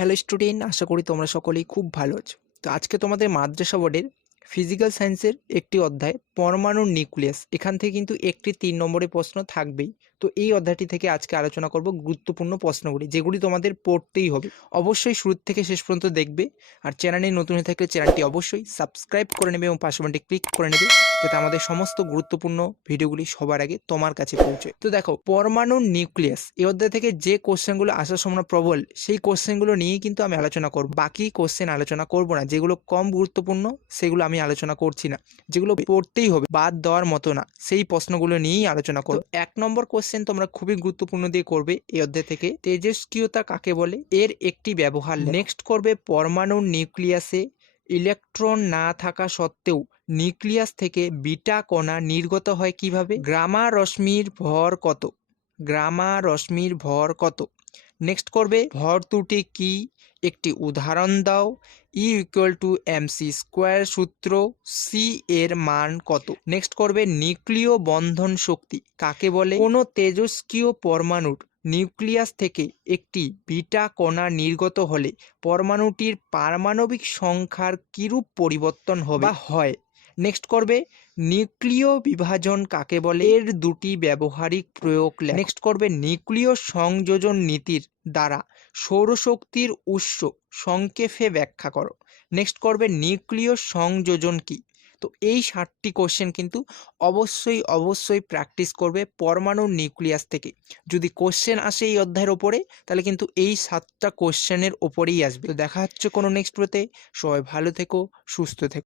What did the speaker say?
Hello student, আশা করি তোমরা সকলেই খুব ভালো আছো। তো আজকে তোমাদের মাদ্রাসা বোর্ডের ফিজিক্যাল সায়েন্সের একটি অধ্যায় পরমাণুর নিউক্লিয়াস, এখান থেকে কিন্তু একটি 3 নম্বরের প্রশ্ন থাকবেই। তো এই অধ্যায়টি থেকে আজকে আলোচনা করব গুরুত্বপূর্ণ প্রশ্নগুলি, যেগুলি তোমাদের পড়তেই হবে। অবশ্যই শুরু থেকে শেষ পর্যন্ত দেখবে। আর চ্যানেলে নতুন হয়ে থাকলে চ্যানেলটি অবশ্যই সাবস্ক্রাইব করে নেবে এবং পাশে বাটনটি ক্লিক করে নেবে, যাতে আমাদের সমস্ত গুরুত্বপূর্ণ ভিডিওগুলি সবার আগে তোমার কাছে পৌঁছয়। তো দেখো, পরমাণুর নিউক্লিয়াস এই অধ্যায় থেকে যে কোশ্চেনগুলো আসার সম্ভাবনা প্রবল, সেই কোশ্চেনগুলো নিয়েই কিন্তু আমি আলোচনা করব। বাকি কোশ্চেন আলোচনা করব না, যেগুলো কম গুরুত্বপূর্ণ সেগুলো আমি আলোচনা করছি না। যেগুলো পড়তেই হবে, বাদ দেওয়ার মতো না, সেই প্রশ্নগুলো নিয়েই আলোচনা করব। 1 নম্বর কোশ্চেন তোমরা খুবই গুরুত্বপূর্ণ দিয়ে করবে এই অধ্যায় থেকে, তেজস্ক্রিয়তা কাকে বলে, এর একটি ব্যবহার। নেক্সট করবে পরমাণুর নিউক্লিয়াসে ইলেকট্রন না থাকা সত্ত্বেও নিউক্লিয়াস থেকে বিটা কণা নির্গত হয় কিভাবে। গামা রশ্মির ভর কত, গামা রশ্মির ভর কত। নেক্সট করবে ভর ত্রুটি কি, একটি উদাহরণ দাও। E=mc² সূত্র, সি এর মান কত। নেক্সট করবে নিউক্লিয় বন্ধন শক্তি কাকে বলে। কোনো তেজস্ক্রিয় পরমাণুর নিউক্লিয়াস থেকে একটি বিটা কণা নির্গত হলে পরমাণুটির পারমাণবিক সংখ্যার কিরূপ পরিবর্তন হবে বা হয়। নেক্সট করবে নিউক্লিয় বিভাজন কাকে বলে, এর দুটি ব্যবহারিক প্রয়োগ। নেক্সট করবে নিউক্লিয় সংযোজন নীতির দ্বারা সৌরশক্তির উৎস সংক্ষেপে ব্যাখ্যা করো। নেক্সট করবে নিউক্লিয় সংযোজন কি। তো এই 7টি কোশ্চেন কিন্তু অবশ্যই প্র্যাকটিস করবে পরমাণুর নিউক্লিয়াস থেকে। যদি কোশ্চেন আসে এই অধ্যায়ের ওপরে, তাহলে কিন্তু এই 7টা কোশ্চেনের ওপরেই আসবে। তো দেখা হচ্ছে কোনো নেক্সট ভিডিওতে। সবাই ভালো থেকো, সুস্থ থেকো।